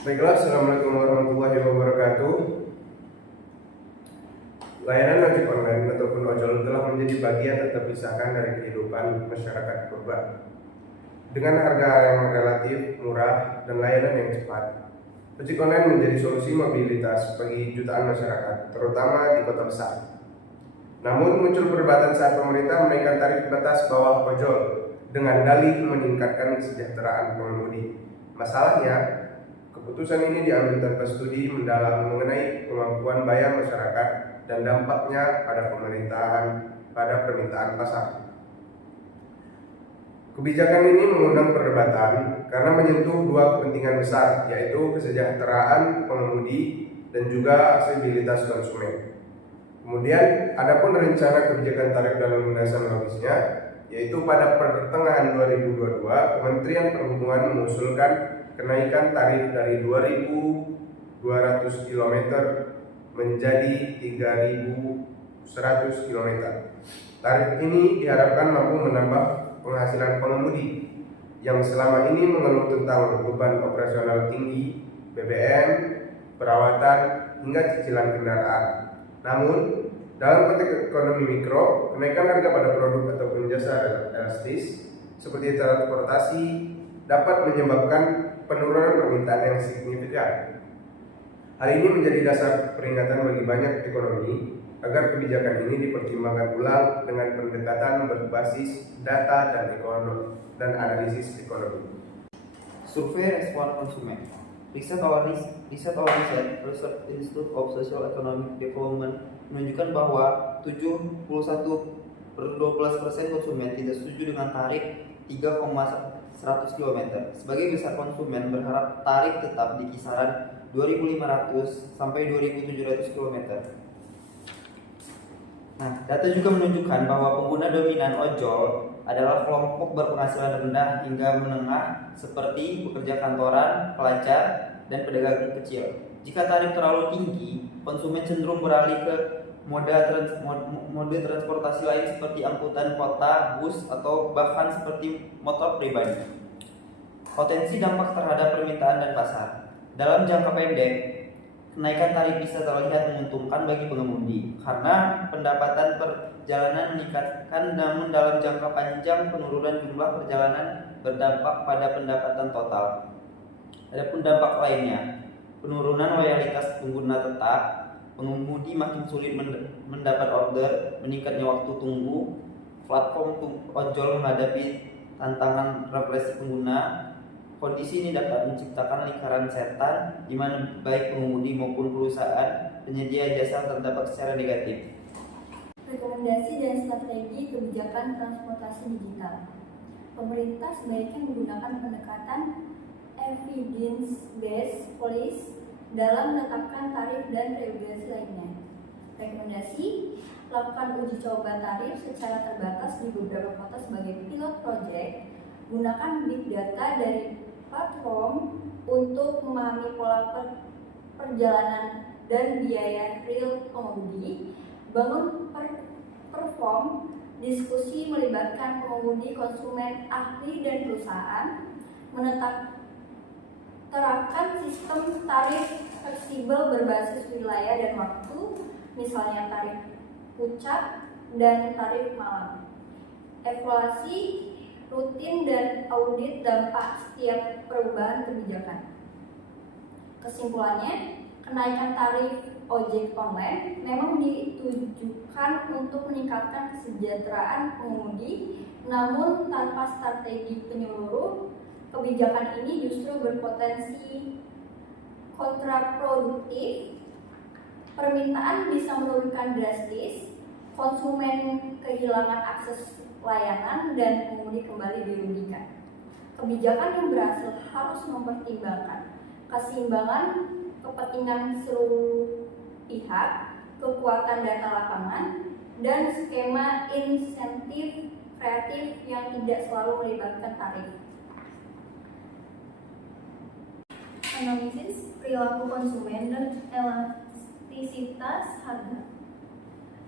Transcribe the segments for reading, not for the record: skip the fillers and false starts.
Baiklah, Assalamualaikum warahmatullahi wabarakatuh. Layanan ojek online ataupun ojol telah menjadi bagian tak terpisahkan dari kehidupan masyarakat urban. Dengan harga yang relatif murah dan layanan yang cepat, ojek online menjadi solusi mobilitas bagi jutaan masyarakat, terutama di kota besar. Namun muncul perdebatan saat pemerintah menaikkan tarif batas bawah ojol dengan dalih meningkatkan kesejahteraan pengemudi. Masalahnya, keputusan ini diambil tanpa studi mendalam mengenai kemampuan bayar masyarakat dan dampaknya pada permintaan pasar. Kebijakan ini mengundang perdebatan karena menyentuh dua kepentingan besar, yaitu kesejahteraan pengemudi dan juga aksesibilitas konsumen. Kemudian, adapun rencana kebijakan tarif dan landasan logisnya, yaitu pada pertengahan 2022, Kementerian Perhubungan mengusulkan kenaikan tarif dari 2.200 km menjadi 3.100 km. Tarif ini diharapkan mampu menambah penghasilan pengemudi yang selama ini mengeluh tentang beban operasional tinggi, BBM, perawatan, hingga cicilan kendaraan. Namun, dalam konteks ekonomi mikro, kenaikan harga pada produk ataupun jasa elastis seperti transportasi dapat menyebabkan penurunan permintaan yang signifikan. Hal ini menjadi dasar peringatan bagi banyak ekonomi agar kebijakan ini dipertimbangkan ulang dengan pendekatan berbasis data dan analisis ekonomi. Survei respon konsumen. Research Institute of Social Economic Development menunjukkan bahwa 71,12% konsumen tidak setuju dengan tarif 3,100 km. Sebagai besar konsumen berharap tarif tetap di kisaran 2.500 sampai 2.700 km. Nah, data juga menunjukkan bahwa pengguna dominan ojol adalah kelompok berpenghasilan rendah hingga menengah seperti pekerja kantoran, pelajar, dan pedagang kecil. Jika tarif terlalu tinggi, konsumen cenderung beralih ke mode transportasi lain seperti angkutan kota, bus, atau bahkan seperti motor pribadi. Potensi dampak terhadap permintaan dan pasar. Dalam jangka pendek, kenaikan tarif bisa terlihat menguntungkan bagi pengemudi karena pendapatan perjalanan meningkatkan, namun dalam jangka panjang penurunan jumlah perjalanan berdampak pada pendapatan total. Adapun dampak lainnya, penurunan loyalitas pengguna tetap, pengemudi makin sulit mendapat order, meningkatnya waktu tunggu, platform ojol menghadapi tantangan represi pengguna. Kondisi ini dapat menciptakan lingkaran setan di mana baik pengemudi maupun perusahaan penyedia jasa terdampak secara negatif. Rekomendasi dan strategi kebijakan transportasi digital. Pemerintah sebaiknya menggunakan pendekatan evidence-based policy dalam menetapkan tarif dan regulasi lainnya. Rekomendasi: lakukan uji coba tarif secara terbatas di beberapa kota sebagai pilot project. Gunakan big data dari platform untuk memahami pola perjalanan dan biaya real pengemudi. Bangun perform diskusi melibatkan pengemudi, konsumen, ahli, dan perusahaan. Terapkan sistem tarif fleksibel berbasis wilayah dan waktu, misalnya tarif puncak dan tarif malam. Evaluasi rutin dan audit dampak setiap perubahan kebijakan. Kesimpulannya, kenaikan tarif ojek online memang ditujukan untuk meningkatkan kesejahteraan pengemudi, namun tanpa strategi penyeluruh, kebijakan ini justru berpotensi kontraproduktif. Permintaan bisa menurunkan drastis, konsumen kehilangan akses layanan, dan pengemudi kembali dirugikan. Kebijakan yang berhasil harus mempertimbangkan keseimbangan kepentingan seluruh pihak, kekuatan data lapangan, dan skema insentif kreatif yang tidak selalu melibatkan tarif. Analisis perilaku konsumen dan elastisitas harga.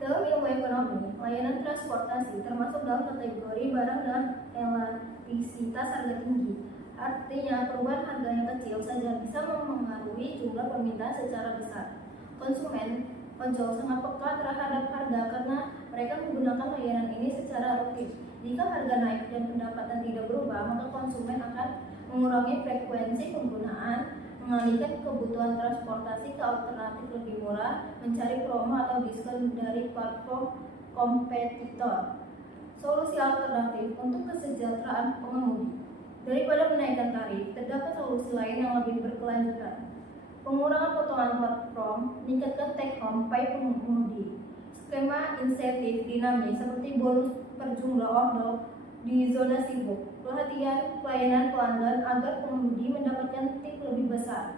Dalam ilmu ekonomi, layanan transportasi termasuk dalam kategori barang dengan elastisitas harga tinggi. Artinya, perubahan harga yang kecil saja bisa mempengaruhi jumlah permintaan secara besar. Konsumen ojol sangat peka terhadap harga karena mereka menggunakan layanan ini secara rutin. Jika harga naik dan pendapatan tidak berubah, maka konsumen akan mengurangi frekuensi penggunaan, mengalihkan kebutuhan transportasi ke alternatif lebih murah, mencari promo atau diskon dari platform kompetitor. Solusi alternatif untuk kesejahteraan pengemudi. Daripada menaikkan tarif, terdapat solusi lain yang lebih berkelanjutan. Pengurangan potongan platform, meningkatkan take home pay pengemudi. Skema insentif dinamis seperti bonus per jumlah order di zona sibuk. Pelatihan pelayanan pelanggan agar pengemudi mendapatkan tip lebih besar.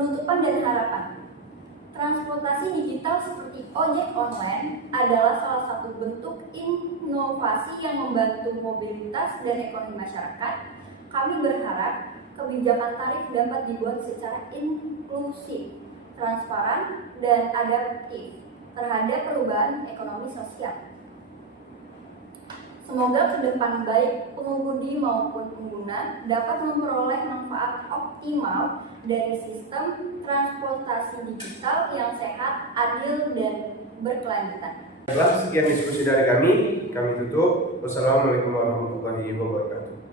Penutupan dan harapan. Transportasi digital seperti ojek online adalah salah satu bentuk inovasi yang membantu mobilitas dan ekonomi masyarakat. Kami berharap kebijakan tarif dapat dibuat secara inklusif, transparan, dan adaptif terhadap perubahan ekonomi sosial. Semoga ke depan baik pengemudi maupun pengguna dapat memperoleh manfaat optimal dari sistem transportasi digital yang sehat, adil, dan berkelanjutan. Sekian diskusi dari kami tutup. Wassalamualaikum warahmatullahi wabarakatuh.